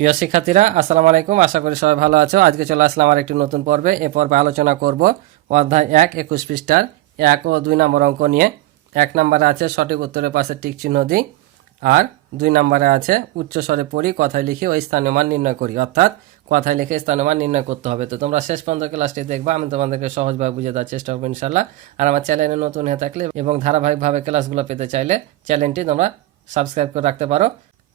প্রিয় শিক্ষার্থীরা, আসসালামু আলাইকুম। আশা করি সবাই ভালো আছো। আজকে চলে আসলাম আর একটি নতুন পর্বে। এ পর্বে আলোচনা করব অধ্যায় 1 21 পৃষ্ঠার 1 ও 2 নম্বর অঙ্ক নিয়ে। 1 নম্বরে আছে সঠিক উত্তরের পাশে টিক চিহ্ন দিই, আর 2 নম্বরে আছে উচ্চস্বরে পড়ি, কথায় লিখে ওই স্থানীয় মান নির্ণয় করি, অর্থাৎ কথায় লিখে স্থানীয় মান নির্ণয় করতে হবে। তো তোমরা শেষ পর্যন্ত ক্লাসটি দেখবা, আমি তোমাদেরকে সহজভাবে বুঝিয়ে দেওয়ার চেষ্টা করবো ইনশাল্লাহ। আর আমার চ্যানেলে নতুন হয়ে থাকলে এবং ধারাবাহিকভাবে ক্লাসগুলো পেতে চাইলে চ্যানেলটি তোমরা সাবস্ক্রাইব করে রাখতে পারো।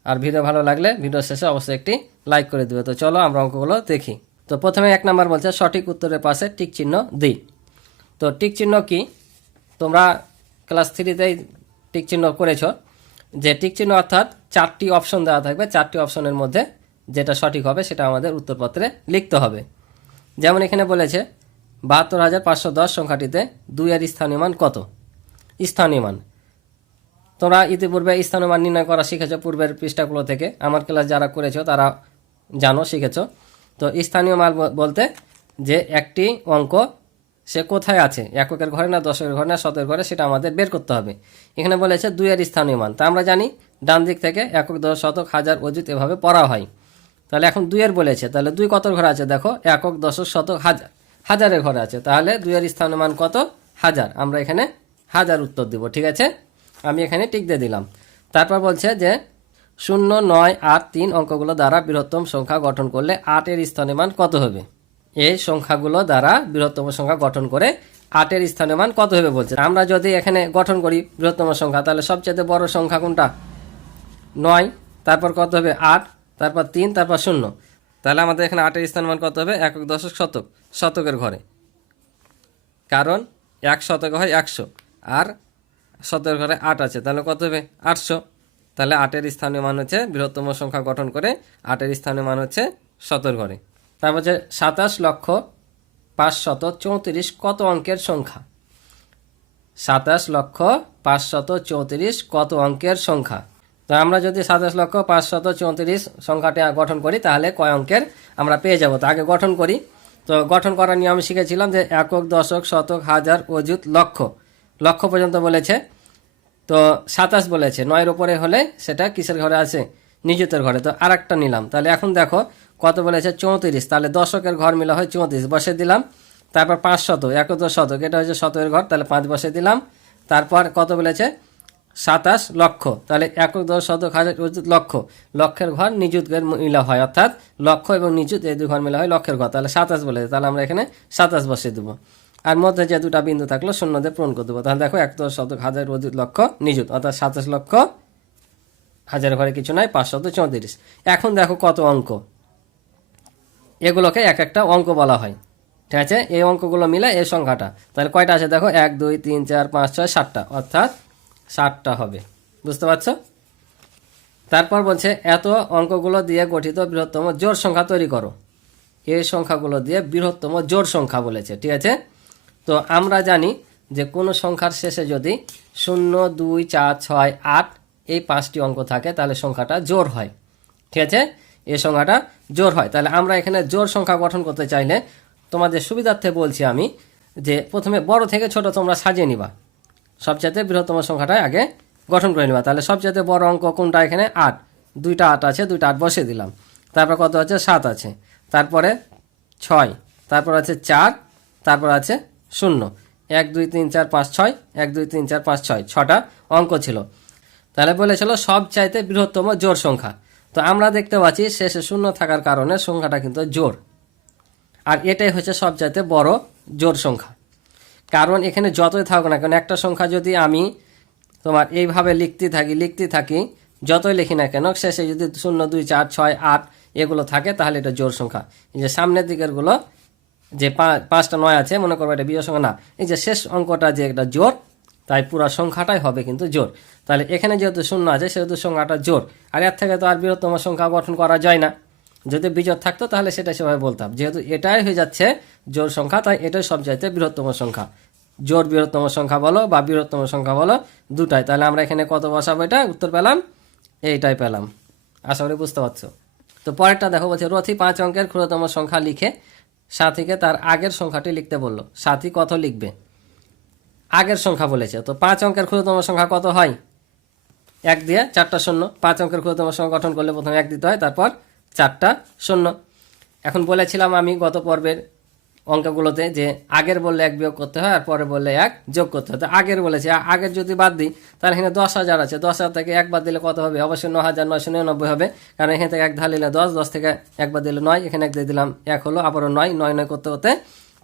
আর ভিডিও ভালো লাগলে ভিডিও শেষে অবশ্যই একটি লাইক করে দিবে। তো চলো আমরা অঙ্কগুলো দেখি। তো প্রথমে 1 নম্বর বলছে সঠিক উত্তরের পাশে টিক চিহ্ন দিই। তো টিক চিহ্ন কি, তোমরা ক্লাস 3তেই টিক চিহ্ন করেছো। যে টিক চিহ্ন অর্থাৎ 4টি অপশন দেওয়া থাকবে, 4টি অপশনের মধ্যে যেটা সঠিক হবে সেটা আমাদের উত্তরপত্রে লিখতে হবে। যেমন এখানে বলেছে ৭২৫১০ সংখ্যাটিতে 2 এর স্থানীয় মান কত। স্থানীয় মান তোমরা ইতিপূর্বে স্থানীয় মান নির্ণয় করা শিখেছো পূর্বের পৃষ্ঠাগুলো থেকে, আমার ক্লাস যারা করেছো তারা জানো, শিখেছো। তো স্থানীয় মান বলতে যে একটি অঙ্ক সে কোথায় আছে, এককের ঘরে না দশকের ঘরে না শতকের ঘরে, সেটা আমাদের বের করতে হবে। এখানে বলেছে 2 এর স্থানীয় মান, তা আমরা জানি ডান দিক থেকে একক, দশ, শতক, হাজার, অযুত এভাবে পড়া হয়। তাহলে এখন 2 এর বলেছে, তাহলে 2 কত ঘরে আছে দেখো, একক, দশক, শতক, হাজার, হাজারের ঘরে আছে। তাহলে 2 এর স্থানীয় মান কত, হাজার। আমরা এখানে হাজার উত্তর দিব, ঠিক আছে। আমি এখানে টিক দিয়ে দিলাম। তারপর বলছে যে 0, 9, 8, 3 অঙ্কগুলো দ্বারা বৃহত্তম সংখ্যা গঠন করলে 8 এর স্থানীয় মান কত হবে। এই সংখ্যাগুলো দ্বারা বৃহত্তম সংখ্যা গঠন করে 8 এর স্থানীয় মান কত হবে বলছে। আমরা যদি এখানে গঠন করি বৃহত্তম সংখ্যা, তাহলে সবচেয়ে বড় সংখ্যা কোনটা, 9, তারপর কত হবে 8, তারপর 3, তারপর 0। তাহলে আমাদের এখানে 8 এর স্থানীয় মান কত হবে, একক, দশক, শতক, শতকের ঘরে, কারণ 1 শতক হয় 100 আর শতকের ঘরে 8 আছে, তাহলে কত হবে 800। তাহলে 8 এর স্থানীয় মান হচ্ছে বৃহত্তম সংখ্যা গঠন করে 8 এর স্থানীয় মান হচ্ছে শতকের ঘরে। তারপর হচ্ছে 27,534 কত অঙ্কের সংখ্যা। 27,534 কত অঙ্কের সংখ্যা। তো আমরা যদি 27,534 সংখ্যাটি গঠন করি তাহলে কয় অঙ্কের আমরা পেয়ে যাব। তো আগে গঠন করি। তো গঠন করার নিয়ম শিখেছিলাম যে একক, দশক, শতক, হাজার, অযুত, লক্ষ, লক্ষ পর্যন্ত বলেছে। তো 27 বলেছে, 9-এর উপরে হলে সেটা কিসের ঘরে আছে, নিযুতের ঘরে। তো আর একটা নিলাম। তাহলে এখন দেখো কত বলেছে 34, তাহলে দশকের ঘর মিলা হয় 34, বসে দিলাম। তারপর 500, একক, দশ, শতক, এটা হচ্ছে শতকের ঘর, তাহলে 5 বসে দিলাম। তারপর কত বলেছে 27 লক্ষ, তাহলে একক, দশ, শতক, হাজার, অযুত, লক্ষ, লক্ষের ঘর নিযুতের মিলা হয়, অর্থাৎ লক্ষ এবং নিযুত এই 2 ঘর মিলা হয় লক্ষের ঘর। তাহলে 27 বলেছে, তাহলে আমরা এখানে 27 বসিয়ে দেবো। আর মধ্যে যে 2টা বিন্দু থাকলো শূন্য দিয়ে পূরণ করে দেবো। তাহলে দেখো 1, 10, শতক, হাজার, অযুত, লক্ষ, নিযুত, অর্থাৎ 27 লক্ষ, হাজারের ঘরে কিছু নাই, 534। এখন দেখো কত অঙ্ক, এগুলোকে এক একটা অঙ্ক বলা হয়, ঠিক আছে। এই অঙ্কগুলো মিলে এই সংখ্যাটা, তাহলে কয়টা আছে দেখো, 1, 2, 3, 4, 5, 6, 7টা, অর্থাৎ 7টা হবে, বুঝতে পারছো। তারপর বলছে এত অঙ্কগুলো দিয়ে গঠিত বৃহত্তম জোড় সংখ্যা তৈরি করো। এই সংখ্যাগুলো দিয়ে বৃহত্তম জোড় সংখ্যা বলেছে, ঠিক আছে। তো আমরা জানি যে কোনো সংখ্যার শেষে যদি 0, 2, 4, 6, 8 এই 5টি অঙ্ক থাকে তাহলে সংখ্যাটা জোড় হয়, ঠিক আছে। এই সংখ্যাটা জোড় হয়। তাহলে আমরা এখানে জোড় সংখ্যা গঠন করতে চাইলে তোমাদের সুবিধার্থে বলছি আমি যে প্রথমে বড় থেকে ছোট তোমরা সাজিয়ে নিবা, সবচাইতে বৃহত্তম সংখ্যাটা আগে গঠন করে নিবা। তাহলে সবচাইতে বড় অঙ্ক কোনটা, এখানে 8, 2টা 8 আছে, 2টা 8 বসিয়ে দিলাম। তারপর কত আছে 7 আছে, তারপরে 6, তারপর আছে 4, তারপর আছে 0, 1, 2, 3, 4, 5, 6, 1, 2, 3, 4, 5, 6, 6টা অঙ্ক ছিল। তাহলে বলেছিল সবচাইতে বৃহত্তম জোড় সংখ্যা। তো আমরা দেখতে পাচ্ছি শেষে 0 থাকার কারণে সংখ্যাটা কিন্তু জোড়, আর এটাই হচ্ছে সবচাইতে বড় জোড় সংখ্যা। কারণ এখানে যতই থাকুক না কেন, একটা সংখ্যা যদি আমি তোমার এইভাবে লিখতে থাকি যতই লিখি না কেন, শেষে যদি 0, 2, 4, 6, 8 এগুলো থাকে তাহলে এটা জোড় সংখ্যা। এই যে সামনের দিকেরগুলো যে 5টা 9 আছে, মনে করবো এটা বিজোড় সংখ্যা না, এই যে শেষ অঙ্কটা যে একটা জোড়, তাই পুরো সংখ্যাটাই হবে কিন্তু জোড়। তাহলে এখানে যেহেতু 0 আছে সেহেতু সংখ্যাটা জোড়, আর এর থেকে তো আর বৃহত্তম সংখ্যা গঠন করা যায় না। যদি বিজোড় থাকতো তাহলে সেটা সেভাবে বলতাম, যেহেতু এটাই হয়ে যাচ্ছে জোড় সংখ্যা তাই এটাই সবচাইতে বৃহত্তম সংখ্যা। জোড় বৃহত্তম সংখ্যা বলো বা বৃহত্তম সংখ্যা বলো, দুটাই। তাহলে আমরা এখানে কত বসাবো, এটা উত্তর পেলাম, এইটাই পেলাম। আশা করি বুঝতে পারছো। তো পরেরটা দেখো, বলছে রথি 5 অঙ্কের ক্ষুদ্রতম সংখ্যা লিখে সাথীকে তার আগের সংখ্যাটি লিখতে বললো। সাথী কত লিখবে, আগের সংখ্যা বলেছে। তো 5 অঙ্কের ক্ষুদ্রতম সংখ্যা কত হয়, 1 দিয়ে 4টা শূন্য। 5 অঙ্কের ক্ষুদ্রতম সংখ্যা গঠন করলে প্রথমে 1 দিতে হয়, তারপর 4টা শূন্য। এখন বলেছিলাম আমি গত পর্বের অঙ্কগুলোতে যে আগের বললে 1 বিয়োগ করতে হয় আর পরে বললে 1 যোগ করতে হয়। তো আগের বলেছে, আগের যদি বাদ দিই তাহলে এখানে 10,000 আছে, 10,000 থেকে 1 বাদ দিলে কত হবে? অবশ্যই 9,999 হবে, কারণ এখান থেকে 1 ঢালিলে 10, 10 থেকে 1 বাদ দিলে 9, এখানে 1 দিয়ে দিলাম 1 হলো, আবারও 9, 9 9 করতে করতে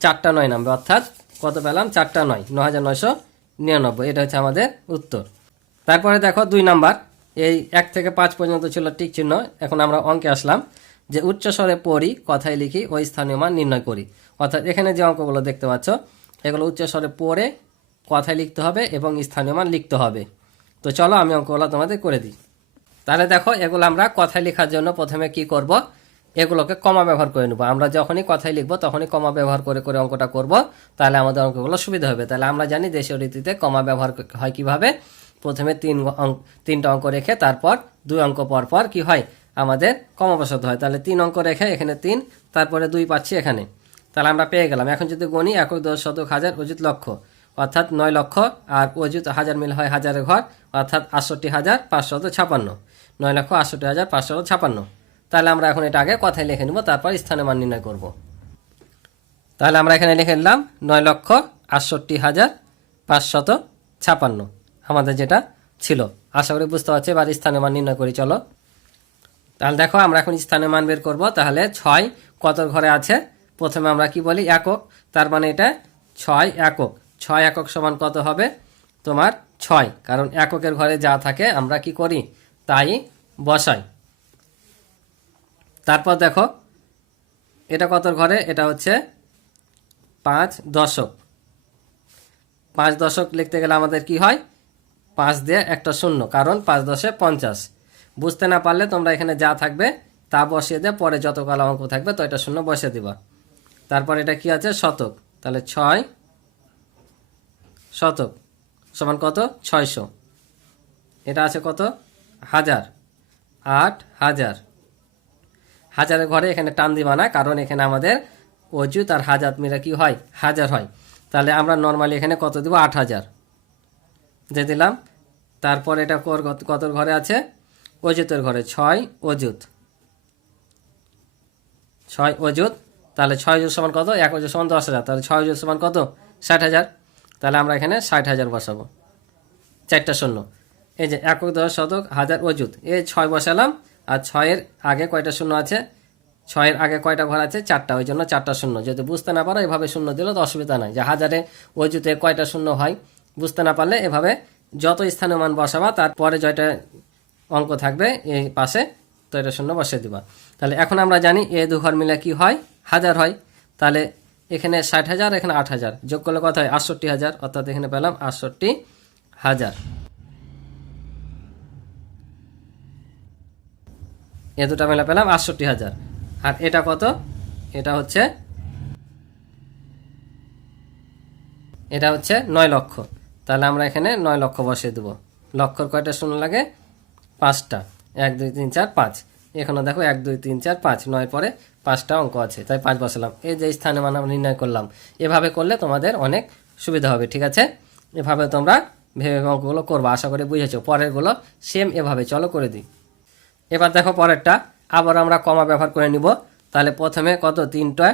4টা 9 নামবে, অর্থাৎ কত পেলাম? 4টা 9, 9,999। এটা হচ্ছে আমাদের উত্তর। তারপরে দেখো 2 নাম্বার, এই 1 থেকে 5 পর্যন্ত ছিল টিক চিহ্ন। এখন আমরা অঙ্কে আসলাম যে উচ্চ স্বরে পড়ি, কথায় লিখি, ওই স্থানীয় মান নির্ণয় করি। অর্থাৎ এখানে যে অঙ্কগুলো দেখতে পাচ্ছ এগুলো উচ্চ স্বরে পড়ে কথায় লিখতে হবে এবং স্থানীয় মান লিখতে হবে। তো চলো আমি অঙ্কগুলো তোমাদের করে দিই। তাহলে দেখো এগুলো আমরা কথায় লেখার জন্য প্রথমে কি করব, এগুলোকে কমা ব্যবহার করে নেব। আমরা যখনই কথায় লিখবো তখনই কমা ব্যবহার করে করে অঙ্কটা করব, তাহলে আমাদের অঙ্কগুলো সুবিধা হবে। তাহলে আমরা জানি দেশীয় রীতিতে কমা ব্যবহার হয় কিভাবে। প্রথমে 3টা অঙ্ক রেখে তারপর 2 অঙ্ক পর পর কি হয়, আমাদের কমা বসাতে হয়। তাহলে 3 অঙ্ক রেখে এখানে 3, তারপরে 2 পাচ্ছি এখানে, তাহলে আমরা পেয়ে গেলাম। এখন যদি গণি, একক, দশ, শতক, হাজার, অযুত, লক্ষ, অর্থাৎ 9 লক্ষ, আর অযুত হাজার মিল হয় হাজারের ঘর, অর্থাৎ 68,556, 9,68,556। তাহলে আমরা এখন এটা আগে কথায় লিখে নেব, তারপর স্থানে মান নির্ণয় করব। তাহলে আমরা এখানে লিখে নিলাম 9,68,556 আমাদের যেটা ছিল। আশা করি বুঝতে পারছি। এবার স্থানীয় মান নির্ণয় করি, চলো। তাহলে দেখো আমরা এখন স্থানীয় মান বের করব। তাহলে 6 কত ঘরে আছে? প্রথমে আমরা কি বলি? একক, তার মানে এটা 6 একক। 6 একক সমান কত হবে? তোমার 6, কারণ এককের ঘরে যা থাকে আমরা কি করি? তাই বসাই। তারপর দেখো এটা কত ঘরে? এটা হচ্ছে 5 দশক। 5 দশক লিখতে গেলে আমাদের কি হয়? 5 দিয়ে একটা শূন্য, কারণ 5 10 50। বুঝতে না পারলে তোমরা এখানে যা থাকবে তা বসিয়ে দিয়ে পরে যত কালো অঙ্ক থাকবে তো এটা শূন্য বসিয়ে দিবা। তারপর এটা কি আছে? শতক। তাহলে 6 শতক সমান কত? 600। এটা আছে কত? হাজার, 8,000। হাজারের ঘরে এখানে টান দিবা না, কারণ এখানে আমাদের অযুত আর হাজার মিলে কি হয়? হাজার হয়। তাহলে আমরা নর্মালি এখানে কত দিব? 8,000 দিয়ে দিলাম। তারপর এটা কত ঘরে আছে? অযুতের ঘরে 6 অযুত, 6 অযুত। তাহলে 6 অযুত সমান কত? 1 অযুত সমান 10,000, তাহলে 6 অযুত সমান কত? 60,000। তাহলে আমরা এখানে 60,000 বসাবো, 4টা শূন্য। এই যে একক, দশ, শতক, হাজার, অযুত, এই 6 বসালাম। আর 6-এর আগে কয়টা শূন্য আছে? 6-এর আগে কয়টা ঘর আছে? 4টা, ওই জন্য 4টা শূন্য। যদি বুঝতে না পারো এভাবে শূন্য দিলে তো অসুবিধা নাই। যে হাজারে অযুতে কয়টা শূন্য হয় বুঝতে না পারলে এভাবে যত স্থানীয় মান বসাবা তারপরে যেটা অঙ্ক থাকবে এই পাশে তো এটা শূন্য বসিয়ে দিবা। তাহলে এখন আমরা জানি এই 2 ঘর মিলে কি হয়? হাজার হয়। তাহলে এখানে 60,000, এখানে 8,000, যোগ করলে কত হয়? 68,000, অর্থাৎ এখানে পেলাম 68,000। এ দুটা মিলে পেলাম 68,000। আর এটা কত? এটা হচ্ছে 9 লক্ষ। তাহলে আমরা এখানে 9 লক্ষ বসিয়ে দেবো। লক্ষর কয়টা শূন্য লাগে? 5টা, 1 2 3 4 5। এখানে দেখো 1 2 3 4 5, 9 পরে 5টা অঙ্ক আছে, তাই 5 বসালাম। এই যে স্থানে মান আমরা নির্ণয় করলাম, এভাবে করলে তোমাদের অনেক সুবিধা হবে। ঠিক আছে, এভাবে তোমরা ভেবে অঙ্কগুলো করবা। আশা করি বুঝেছো। পরেরগুলো সেম এভাবে চলো করে দিই। এবার দেখো পরেরটা, আবার আমরা কমা ব্যবহার করে নিব। তাহলে প্রথমে কত? 3টা,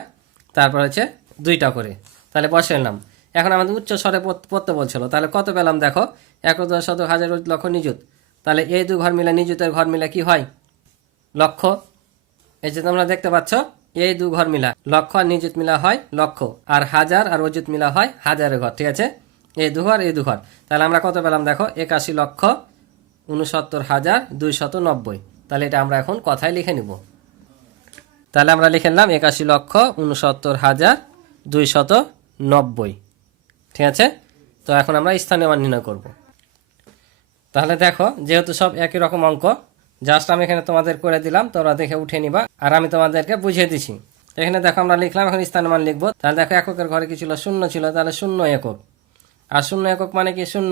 তারপর হচ্ছে 2টা করে। তাহলে বসে নিলাম। এখন আমাদের উচ্চ স্বরে পড়তে বলছিল, তাহলে কত পেলাম? দেখো 1 10 শতক, হাজার, লক্ষ, নিযুত। তাহলে এই 2 ঘর মিলে নিযুতের ঘর মিলে কি হয়? লক্ষ। এই যে তোমরা দেখতে পাচ্ছ এই 2 ঘর মিলা লক্ষ আর নিযুত মিলা হয় লক্ষ, আর হাজার আর অযুত মিলা হয় হাজারের ঘর। ঠিক আছে, এই 2 ঘর, এই 2 ঘর। তাহলে আমরা কত পেলাম? দেখো 81,69,290। তাহলে এটা আমরা এখন কথায় লিখে নিব। তাহলে আমরা লিখে নিলাম 81,69,290। ঠিক আছে, তো এখন আমরা স্থানীয় মান নির্ণয় করব। তাহলে দেখো যেহেতু সব একই রকম অঙ্ক, জাস্ট আমি এখানে তোমাদের করে দিলাম, তোমরা দেখে উঠে নিবা, আর আমি তোমাদেরকে বুঝিয়ে দিছি। এখানে দেখো আমরা লিখলাম, এখন স্থানীয় মান লিখবো। তাহলে দেখো এককের ঘরে কি ছিল? শূন্য ছিল, তাহলে 0 একক। আর 0 একক মানে কি? শূন্য।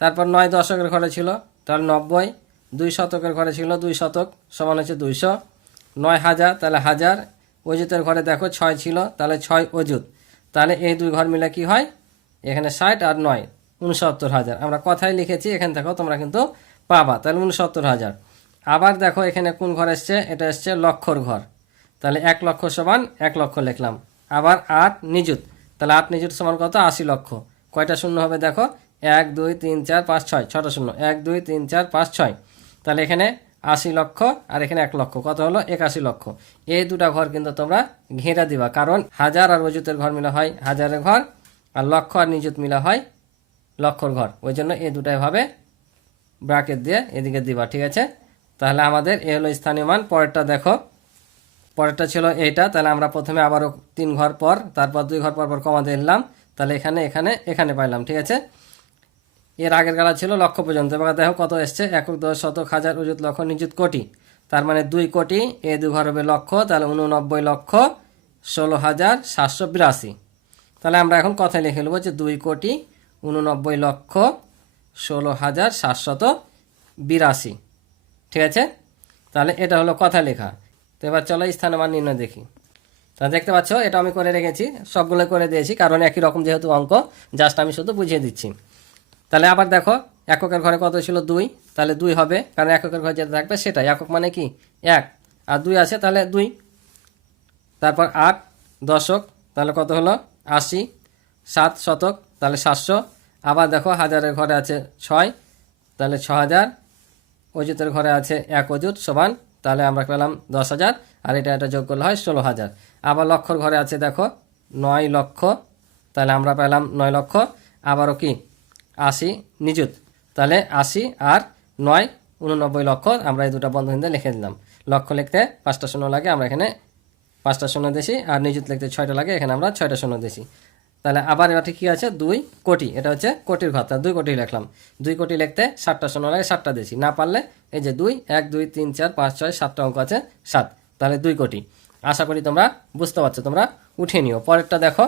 তারপর 9 দশকের ঘরে ছিল, তাহলে 90। 2 শতকের ঘরে ছিল 2 শতক, সমান হচ্ছে 200। 9,000, তাহলে হাজার। অযুতের ঘরে দেখো 6 ছিল, তাহলে 6 অযুত। তাহলে এই 2 ঘর মিলে কি হয়? এখানে 60 আর 9 69,000। আমরা কথায় লিখেছি, এখান থেকেও তোমরা কিন্তু পাবা। তাহলে 69,000। আবার দেখো এখানে কোন ঘর এসছে, এটা এসছে লক্ষর ঘর। তাহলে 1 লক্ষ সমান 1 লক্ষ লিখলাম। আবার 8 নিযুত, তাহলে 8 নিযুত সমান কত, 80 লক্ষ। কয়টা শূন্য হবে দেখো, 1 2 3 4 5 6, 6টা শূন্য, 1 2 3 4 5 6। তাহলে এখানে 80 লক্ষ আর এখানে 1 লক্ষ, কত হলো 81 লক্ষ। এই দুটা ঘর কিন্তু তোমরা ঘেরা দিবা, কারণ হাজার আর অযুতের ঘর মিলা হয় হাজারের ঘর, আর লক্ষ আর নিযুত মিলা হয় লক্ষর ঘর। ওই জন্য এই দুটাই ভাবে ব্র্যাকেট দিয়ে এদিকে দিবা, ঠিক আছে। তাহলে আমাদের এ হলো স্থানীয় মান। পরেরটা দেখো, পরেরটা ছিল এইটা। তাহলে আমরা প্রথমে আবারও 3 ঘর পর, তারপর 2 ঘর পর পর কমা দিলাম। তাহলে এখানে এখানে এখানে পাইলাম, ঠিক আছে। এর আগের গালা ছিল লক্ষ পর্যন্ত। এবার দেখো কত এসছে, একক, দশ, শতক, হাজার, অযুত, লক্ষ, নিযুত, কোটি। তার মানে 2 কোটি, এ 2 ঘর হবে লক্ষ, তাহলে 89 লক্ষ 16,782। তাহলে আমরা এখন কথায় লিখে নেবো যে 2 কোটি 89 লক্ষ 16,782, ঠিক আছে। তাহলে এটা হলো কথা লেখা। তো এবার চলো স্থানীয় মান নির্ণয় দেখি। তা দেখতে পাচ্ছ এটা আমি করে রেখেছি, সবগুলো করে দিয়েছি, কারণ একই রকম যেহেতু অঙ্ক, জাস্ট আমি শুধু বুঝিয়ে দিচ্ছি। তাহলে আবার দেখো এককের ঘরে কত ছিল 2, তাহলে 2 হবে, কারণ এককের ঘরে যেটা থাকবে সেটা একক মানে কি 1, আর 2 আছে তাহলে 2। তারপর 8 দশক, তাহলে কত হলো 80। 7 শতক, তাহলে 700। আবার দেখো হাজারের ঘরে আছে 6, তাহলে 6000। অযুতের ঘরে আছে 1 অযুত সমান, তাহলে আমরা পেলাম 10,000, আর এটা যোগ করলে হয় 16,000। আবার লক্ষর ঘরে আছে দেখো 9 লক্ষ, তাহলে আমরা পেলাম 9 লক্ষ। আবারও কি 80 নিযুত, তাহলে 80 আর 9 89 লক্ষ। আমরা এই দুটা বন্ধনীতে লিখে দিলাম। লক্ষ লিখতে 5টা শূন্য লাগে, আমরা এখানে 5টা শূন্য দিয়েছি, আর নিযুত লিখতে 6টা লাগে, এখানে আমরা 6টা শূন্য দিয়েছি। তাহলে আবার এটা কি আছে 2 কোটি, এটা হচ্ছে কোটির ঘর, তাহলে 2 কোটি লিখলাম। 2 কোটি লিখতে 7টা শূন্য লাগে, 7টা দিয়েছি। না পারলে এই যে 2 1 2 3 4 5 6 7টা অঙ্ক আছে 7, তাহলে 2 কোটি। আশা করি তোমরা বুঝতে পারছো, তোমরা উঠিয়ে নিও। পরেরটা দেখো,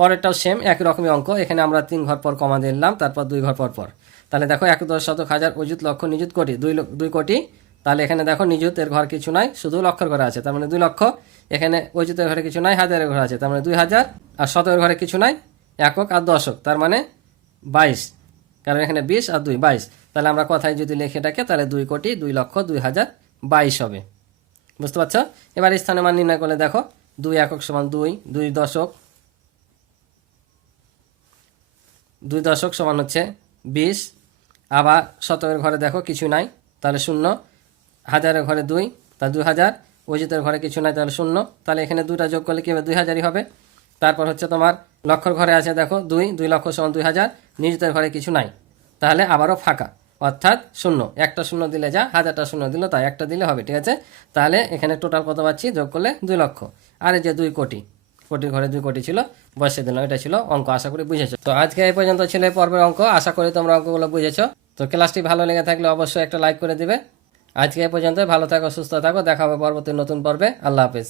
পরেরটাও সেম একই রকমই অঙ্ক। এখানে আমরা 3 ঘর পর কমা দিলাম, তারপর 2 ঘর পর পর। তাহলে দেখো 1 10 শতক, হাজার, অযুত, লক্ষ, নিযুত, কোটি, 2 কোটি। তাহলে এখানে দেখো নিযুতের ঘর কিছু নাই, শুধু লক্ষের ঘরে আছে, তার মানে 2 লক্ষ। এখানে অযুতের ঘরে কিছু নাই, হাজারের ঘরে আছে, তার মানে 2000। আর শতকের ঘরে কিছু নাই, একক আর দশক, তার মানে 22, কারণ এখানে 20 আর 2 22। তাহলে আমরা কথায় যদি লিখে এটাকে, তাহলে 2 কোটি 2 লক্ষ 2022 হবে। বুঝতে পারছো? এবার স্থানীয় মান নির্ণয় করলে দেখো 2 একক সমান 2, 2 দশক, 2 দশক সমান হচ্ছে 20। আবার শতকের ঘরে দেখো কিছু নাই, তাহলে 0। হাজারের ঘরে 2, তাহলে 2000। অযুতের ঘরে কিছু নাই, তাহলে 0। তাহলে এখানে 2টা যোগ করলে কি হবে, 2000ই হবে। তারপর হচ্ছে তোমার লক্ষর ঘরে আছে দেখো 2, 2 লক্ষ সমান 2000। নিযুতের ঘরে কিছু নাই, তাহলে আবারও ফাঁকা, অর্থাৎ 0। একটা শূন্য দিলে যা, 1000টা শূন্য দিল তাই, একটা দিলে হবে, ঠিক আছে। তাহলে এখানে টোটাল কত পাচ্ছি, যোগ করলে 2 লক্ষ। আর এই যে 2 কোটি, কোটির ঘরে 2 কোটি ছিল, বসে দিলাম। এটা ছিল অঙ্ক, আশা করি বুঝেছো। তো আজকে এই পর্যন্ত ছিল এই পর্বের অঙ্ক। আশা করি তোমরা অঙ্কগুলো বুঝেছো। তো ক্লাসটি ভালো লেগে থাকলে অবশ্যই একটা লাইক করে দিবে। আজকে এই পর্যন্ত, ভালো থাকো, সুস্থ থাকো, দেখা হবে পরবর্তী নতুন পর্বে। আল্লাহ হাফেজ।